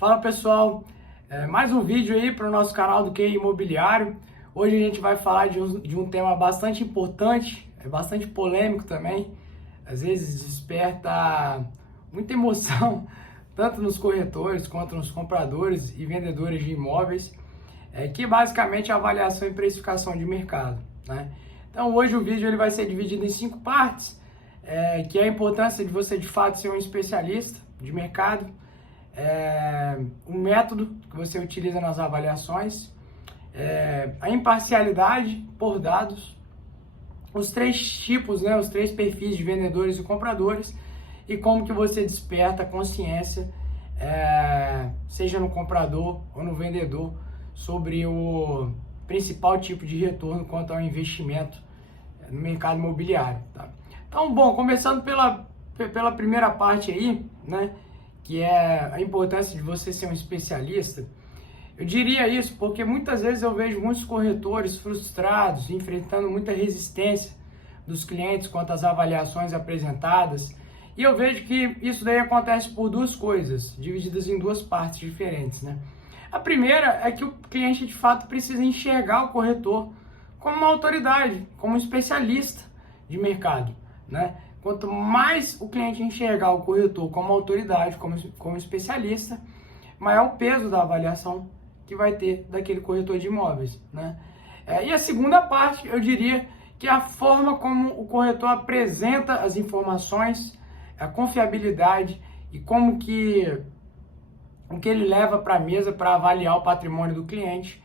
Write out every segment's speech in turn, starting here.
Fala pessoal, mais um vídeo aí para o nosso canal do QI Imobiliário. Hoje a gente vai falar de um tema bastante importante, bastante polêmico também. Às vezes desperta muita emoção, tanto nos corretores quanto nos compradores e vendedores de imóveis, que basicamente é a avaliação e precificação de mercado, né? Então hoje o vídeo ele vai ser dividido em 5 partes, que é a importância de você de fato ser um especialista de mercado, o método que você utiliza nas avaliações, a imparcialidade por dados, os 3 tipos, né, os 3 perfis de vendedores e compradores e como que você desperta a consciência, seja no comprador ou no vendedor, sobre o principal tipo de retorno quanto ao investimento no mercado imobiliário, tá? Então, bom, começando pela primeira parte aí, né, que é a importância de você ser um especialista. Eu diria isso porque muitas vezes eu vejo muitos corretores frustrados, enfrentando muita resistência dos clientes quanto às avaliações apresentadas, e eu vejo que isso daí acontece por 2 coisas, divididas em 2 partes diferentes, né? A primeira é que o cliente de fato precisa enxergar o corretor como uma autoridade, como um especialista de mercado, né? Quanto mais o cliente enxergar o corretor como autoridade, como especialista, maior o peso da avaliação que vai ter daquele corretor de imóveis, né? E a segunda parte, eu diria que é a forma como o corretor apresenta as informações, a confiabilidade e como que o que ele leva para a mesa para avaliar o patrimônio do cliente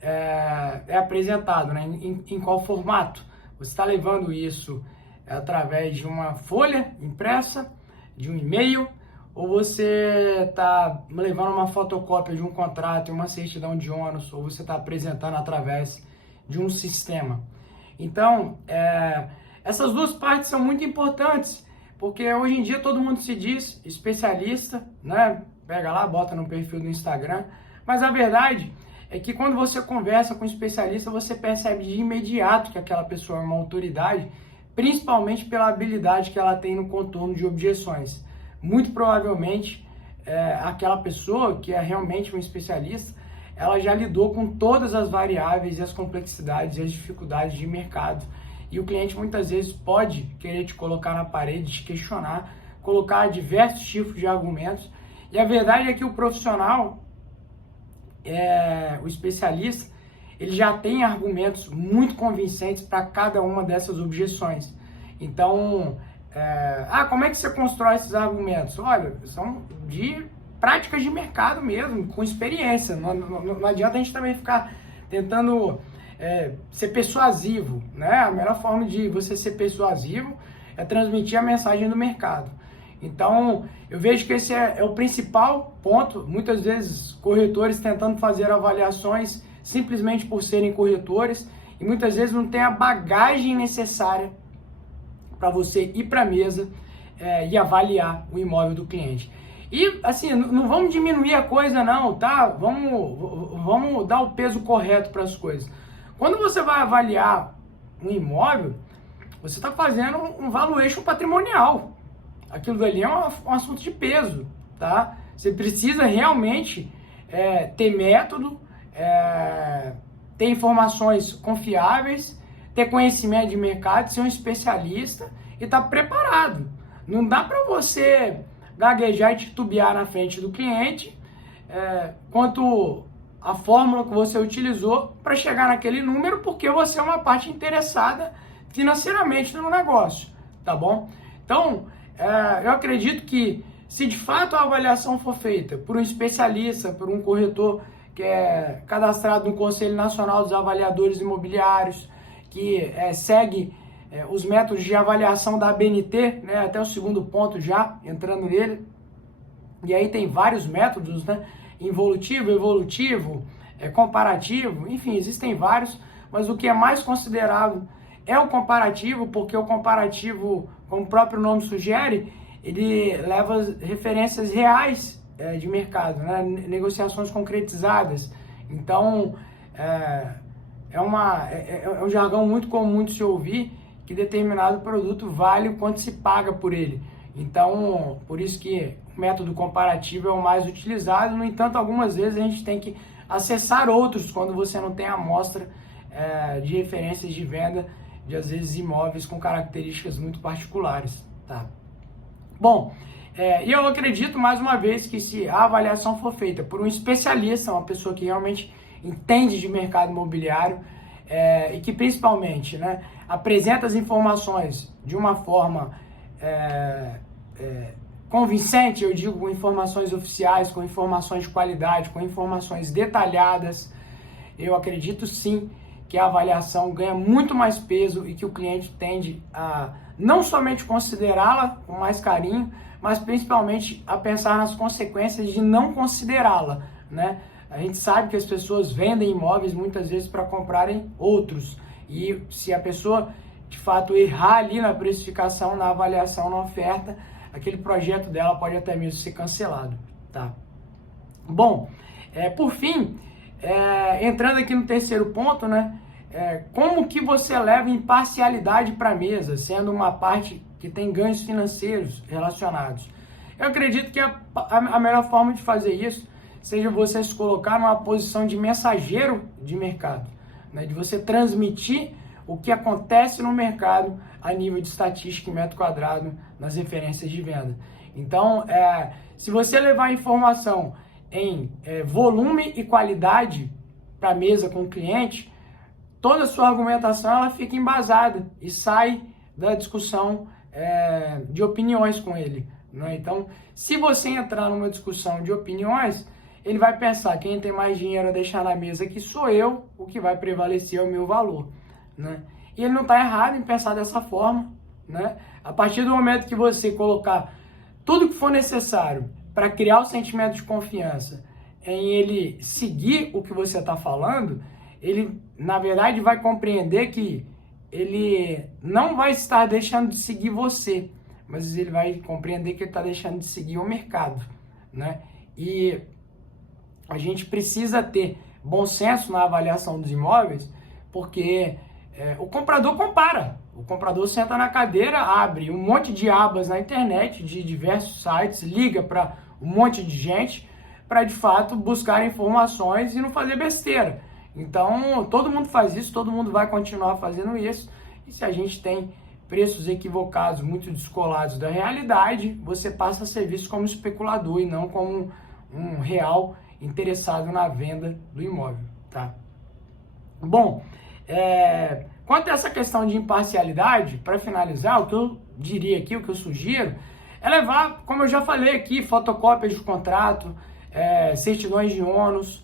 é apresentado, né? Em qual formato. Você está levando isso através de uma folha impressa, de um e-mail, ou você está levando uma fotocópia de um contrato e uma certidão de ônus, ou você está apresentando através de um sistema. Então, essas 2 partes são muito importantes, porque hoje em dia todo mundo se diz especialista, né? Pega lá, bota no perfil do Instagram, mas a verdade é que quando você conversa com um especialista, você percebe de imediato que aquela pessoa é uma autoridade, principalmente pela habilidade que ela tem no contorno de objeções. Muito provavelmente, aquela pessoa que é realmente um especialista, ela já lidou com todas as variáveis e as complexidades e as dificuldades de mercado. E o cliente muitas vezes pode querer te colocar na parede, te questionar, colocar diversos tipos de argumentos. E a verdade é que o profissional, o especialista, ele já tem argumentos muito convincentes para cada uma dessas objeções. Então, como é que você constrói esses argumentos? Olha, são de práticas de mercado mesmo, com experiência. Não adianta a gente também ficar tentando ser persuasivo, né? A melhor forma de você ser persuasivo é transmitir a mensagem do mercado. Então, eu vejo que esse é o principal ponto. Muitas vezes, corretores tentando fazer avaliações simplesmente por serem corretores e muitas vezes não tem a bagagem necessária para você ir para a mesa e avaliar o imóvel do cliente. E, assim, não vamos diminuir a coisa não, tá? Vamos dar o peso correto para as coisas. Quando você vai avaliar um imóvel, você está fazendo um valuation patrimonial. Aquilo dali é um assunto de peso, tá? Você precisa realmente ter método, ter informações confiáveis, ter conhecimento de mercado, ser um especialista e estar preparado. Não dá para você gaguejar e titubear na frente do cliente quanto a fórmula que você utilizou para chegar naquele número, porque você é uma parte interessada financeiramente no negócio, tá bom? Então, eu acredito que se de fato a avaliação for feita por um especialista, por um corretor que é cadastrado no Conselho Nacional dos Avaliadores Imobiliários, que segue os métodos de avaliação da ABNT, né, até o 2º ponto já, entrando nele, e aí tem vários métodos, né, involutivo, evolutivo, comparativo, enfim, existem vários, mas o que é mais considerável é o comparativo, porque o comparativo, como o próprio nome sugere, ele leva referências reais de mercado, né? Negociações concretizadas. Então, é um jargão muito comum de se ouvir que determinado produto vale o quanto se paga por ele. Então, por isso que o método comparativo é o mais utilizado. No entanto, algumas vezes a gente tem que acessar outros quando você não tem amostra de referências de venda de, às vezes, imóveis com características muito particulares, tá? Bom, e eu acredito, mais uma vez, que se a avaliação for feita por um especialista, uma pessoa que realmente entende de mercado imobiliário, e que principalmente, né, apresenta as informações de uma forma convincente, eu digo, com informações oficiais, com informações de qualidade, com informações detalhadas, eu acredito sim que a avaliação ganha muito mais peso e que o cliente tende a não somente considerá-la com mais carinho, mas principalmente a pensar nas consequências de não considerá-la, né? A gente sabe que as pessoas vendem imóveis muitas vezes para comprarem outros, e se a pessoa de fato errar ali na precificação, na avaliação, na oferta, aquele projeto dela pode até mesmo ser cancelado, tá? Bom, por fim, entrando aqui no terceiro ponto, né? Como que você leva imparcialidade para a mesa, sendo uma parte que tem ganhos financeiros relacionados? Eu acredito que a melhor forma de fazer isso seja você se colocar numa posição de mensageiro de mercado, né? De você transmitir o que acontece no mercado a nível de estatística em metro quadrado nas referências de venda. Então, se você levar informação em volume e qualidade para a mesa com o cliente, toda a sua argumentação ela fica embasada e sai da discussão de opiniões com ele, né? Então, se você entrar numa discussão de opiniões, ele vai pensar, quem tem mais dinheiro a deixar na mesa aqui sou eu, o que vai prevalecer é o meu valor, né? E ele não está errado em pensar dessa forma, né? A partir do momento que você colocar tudo que for necessário para criar o sentimento de confiança em ele seguir o que você está falando, ele, na verdade, vai compreender que ele não vai estar deixando de seguir você, mas ele vai compreender que ele está deixando de seguir o mercado, né? E a gente precisa ter bom senso na avaliação dos imóveis, porque o comprador compara. O comprador senta na cadeira, abre um monte de abas na internet, de diversos sites, liga para um monte de gente para, de fato, buscar informações e não fazer besteira. Então, todo mundo faz isso, todo mundo vai continuar fazendo isso. E se a gente tem preços equivocados, muito descolados da realidade, você passa a ser visto como especulador e não como um real interessado na venda do imóvel, tá? Bom, quanto a essa questão de imparcialidade, para finalizar, o que eu diria aqui, o que eu sugiro, é levar, como eu já falei aqui, fotocópias de contrato, certidões de ônus.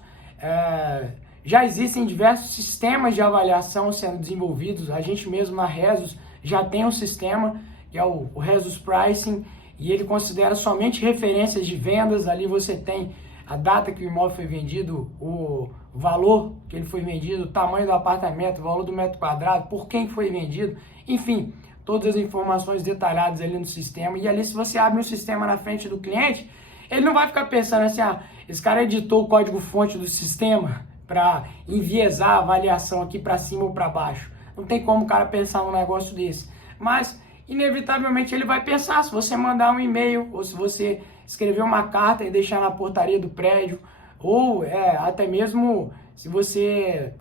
Já existem diversos sistemas de avaliação sendo desenvolvidos. A gente mesmo na Resus já tem um sistema, que é o Resus Pricing, e ele considera somente referências de vendas. Ali você tem a data que o imóvel foi vendido, o valor que ele foi vendido, o tamanho do apartamento, o valor do metro quadrado, por quem foi vendido, enfim, todas as informações detalhadas ali no sistema. E ali, se você abre um sistema na frente do cliente, ele não vai ficar pensando assim, esse cara editou o código-fonte do sistema para enviesar a avaliação aqui para cima ou para baixo. Não tem como o cara pensar num negócio desse. Mas, inevitavelmente, ele vai pensar. Se você mandar um e-mail, ou se você escrever uma carta e deixar na portaria do prédio, ou até mesmo se você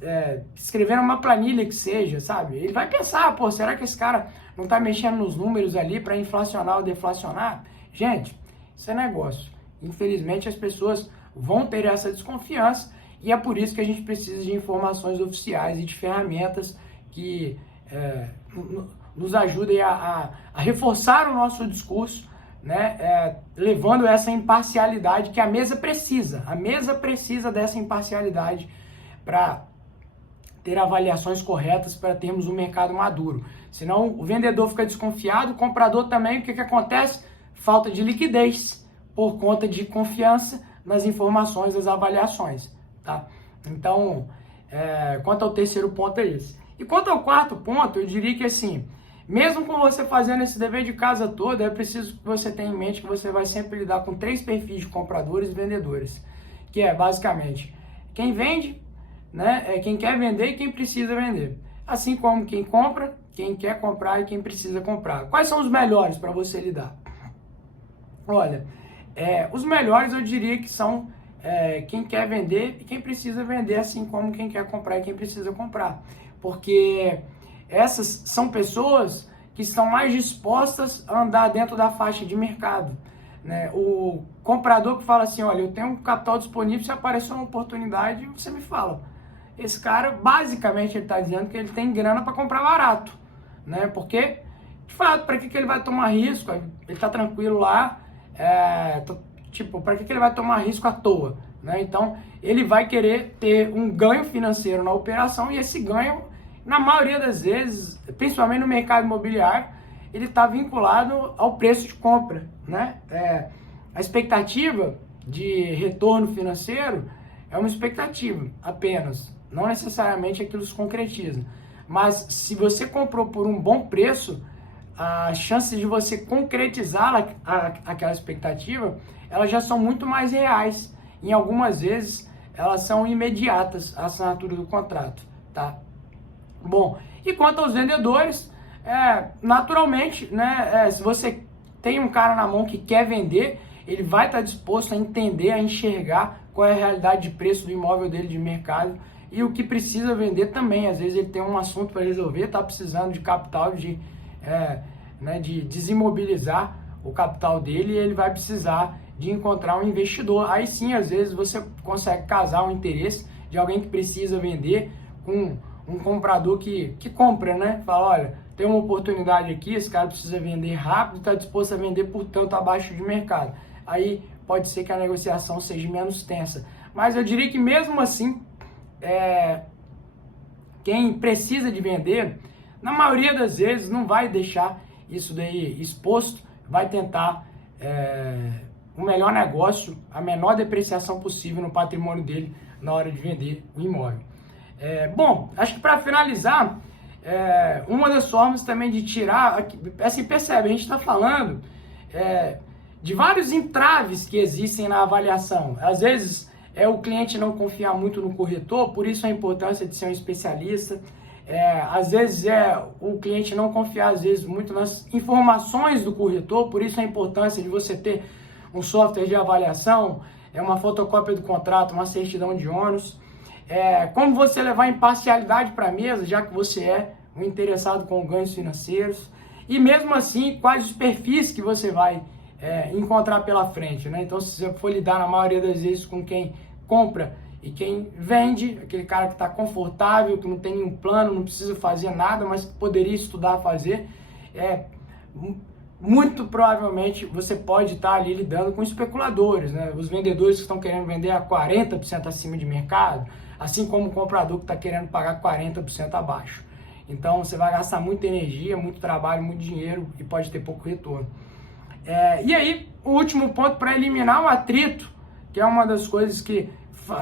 escrever numa planilha que seja, sabe? Ele vai pensar, pô, será que esse cara não está mexendo nos números ali para inflacionar ou deflacionar? Gente, isso é negócio. Infelizmente, as pessoas vão ter essa desconfiança, e é por isso que a gente precisa de informações oficiais e de ferramentas que nos ajudem a reforçar o nosso discurso, né, levando essa imparcialidade que a mesa precisa. A mesa precisa dessa imparcialidade para ter avaliações corretas, para termos um mercado maduro. Senão o vendedor fica desconfiado, o comprador também. O que acontece? Falta de liquidez por conta de confiança nas informações das avaliações, tá? Então, quanto ao terceiro ponto é esse. E quanto ao quarto ponto, eu diria que assim, mesmo com você fazendo esse dever de casa todo, é preciso que você tenha em mente que você vai sempre lidar com 3 perfis de compradores e vendedores, que é basicamente quem vende, né, quem quer vender e quem precisa vender, assim como quem compra, quem quer comprar e quem precisa comprar. Quais são os melhores para você lidar? Olha, Os melhores eu diria que são quem quer vender e quem precisa vender, assim como quem quer comprar e quem precisa comprar. Porque essas são pessoas que estão mais dispostas a andar dentro da faixa de mercado, né? O comprador que fala assim, olha, eu tenho um capital disponível, se aparecer uma oportunidade, você me fala. Esse cara, basicamente, ele está dizendo que ele tem grana para comprar barato, né? Porque, de fato, para que ele vai tomar risco? Ele está tranquilo lá, para que ele vai tomar risco à toa, né? Então, ele vai querer ter um ganho financeiro na operação e esse ganho, na maioria das vezes, principalmente no mercado imobiliário, ele está vinculado ao preço de compra, né? A expectativa de retorno financeiro é uma expectativa apenas, não necessariamente aquilo se concretiza. Mas se você comprou por um bom preço, as chances de você concretizar aquela expectativa, elas já são muito mais reais. Em algumas vezes, elas são imediatas, a assinatura do contrato, tá? Bom, e quanto aos vendedores, naturalmente, né, se você tem um cara na mão que quer vender, ele vai estar disposto a entender, a enxergar qual é a realidade de preço do imóvel dele de mercado e o que precisa vender também. Às vezes ele tem um assunto para resolver, está precisando de capital, de desimobilizar o capital dele, e ele vai precisar de encontrar um investidor. Aí sim, às vezes você consegue casar o interesse de alguém que precisa vender com um comprador que compra, né? Fala, olha, tem uma oportunidade aqui, esse cara precisa vender rápido, está disposto a vender por tanto abaixo de mercado. Aí pode ser que a negociação seja menos tensa. Mas eu diria que mesmo assim, quem precisa de vender, na maioria das vezes não vai deixar isso daí exposto, vai tentar o melhor negócio, a menor depreciação possível no patrimônio dele na hora de vender o imóvel. Bom, acho que para finalizar, uma das formas também de tirar, assim, percebe, a gente está falando de vários entraves que existem na avaliação. Às vezes o cliente não confiar muito no corretor, por isso a importância de ser um especialista. Às vezes o cliente não confiar, às vezes, muito nas informações do corretor, por isso a importância de você ter um software de avaliação, uma fotocópia do contrato, uma certidão de ônus. Como você levar imparcialidade para a mesa, já que você é um interessado com ganhos financeiros, e mesmo assim, quais os perfis que você vai encontrar pela frente, né? Então, se você for lidar na maioria das vezes com quem compra e quem vende, aquele cara que está confortável, que não tem nenhum plano, não precisa fazer nada, mas poderia estudar a fazer, muito provavelmente você pode estar ali lidando com especuladores, né? Os vendedores que estão querendo vender a 40% acima de mercado, assim como o comprador que está querendo pagar 40% abaixo. Então você vai gastar muita energia, muito trabalho, muito dinheiro e pode ter pouco retorno. E aí, o último ponto para eliminar o atrito, que é uma das coisas que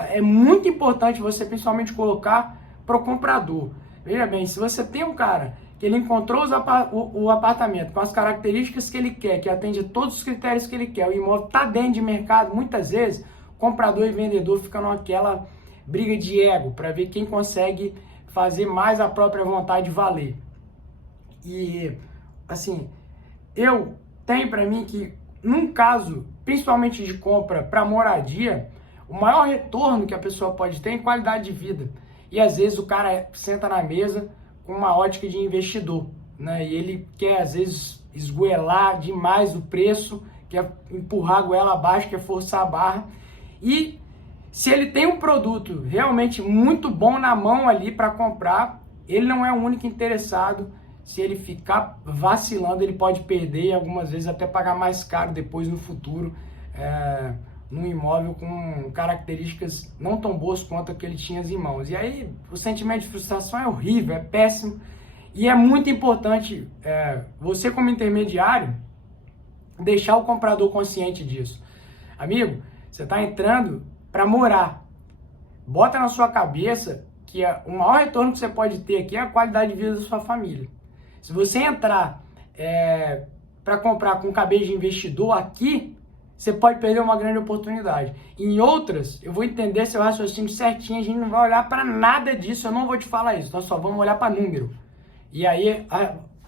é muito importante você principalmente colocar para o comprador. Veja bem, se você tem um cara que ele encontrou o apartamento com as características que ele quer, que atende todos os critérios que ele quer, o imóvel está dentro de mercado, muitas vezes comprador e vendedor ficam naquela briga de ego para ver quem consegue fazer mais a própria vontade valer. E, assim, eu tenho para mim que, num caso, principalmente de compra para moradia, o maior retorno que a pessoa pode ter é em qualidade de vida. E, às vezes, o cara senta na mesa com uma ótica de investidor, né? E ele quer, às vezes, esgoelar demais o preço, quer empurrar a goela abaixo, quer forçar a barra. E se ele tem um produto realmente muito bom na mão ali para comprar, ele não é o único interessado. Se ele ficar vacilando, ele pode perder e algumas vezes até pagar mais caro depois no futuro, num imóvel com características não tão boas quanto a que ele tinha em mãos. E aí o sentimento de frustração é horrível, é péssimo. E é muito importante você, como intermediário, deixar o comprador consciente disso. Amigo, você está entrando para morar. Bota na sua cabeça que o maior retorno que você pode ter aqui é a qualidade de vida da sua família. Se você entrar para comprar com cabeça de investidor aqui, você pode perder uma grande oportunidade. Em outras, eu vou entender seu raciocínio certinho, a gente não vai olhar para nada disso, eu não vou te falar isso, nós só vamos olhar para número. E aí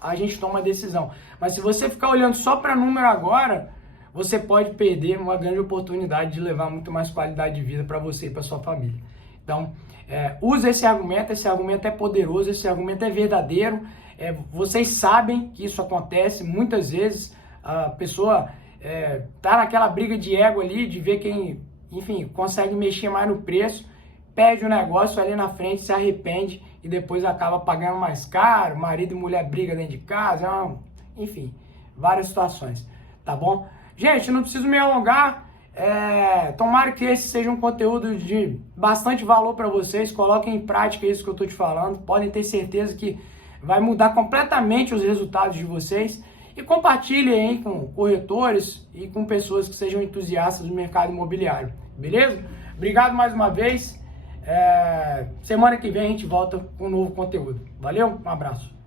a gente toma a decisão. Mas se você ficar olhando só para número agora, você pode perder uma grande oportunidade de levar muito mais qualidade de vida para você e para sua família. Então, use esse argumento é poderoso, esse argumento é verdadeiro. Vocês sabem que isso acontece muitas vezes, a pessoa tá naquela briga de ego ali, de ver quem, enfim, consegue mexer mais no preço, perde o negócio ali na frente, se arrepende e depois acaba pagando mais caro, marido e mulher briga dentro de casa, enfim, várias situações, tá bom? Gente, não preciso me alongar, tomara que esse seja um conteúdo de bastante valor para vocês, coloquem em prática isso que eu estou te falando, podem ter certeza que vai mudar completamente os resultados de vocês e compartilhem aí com corretores e com pessoas que sejam entusiastas do mercado imobiliário, beleza? Obrigado mais uma vez, semana que vem a gente volta com um novo conteúdo, valeu? Um abraço.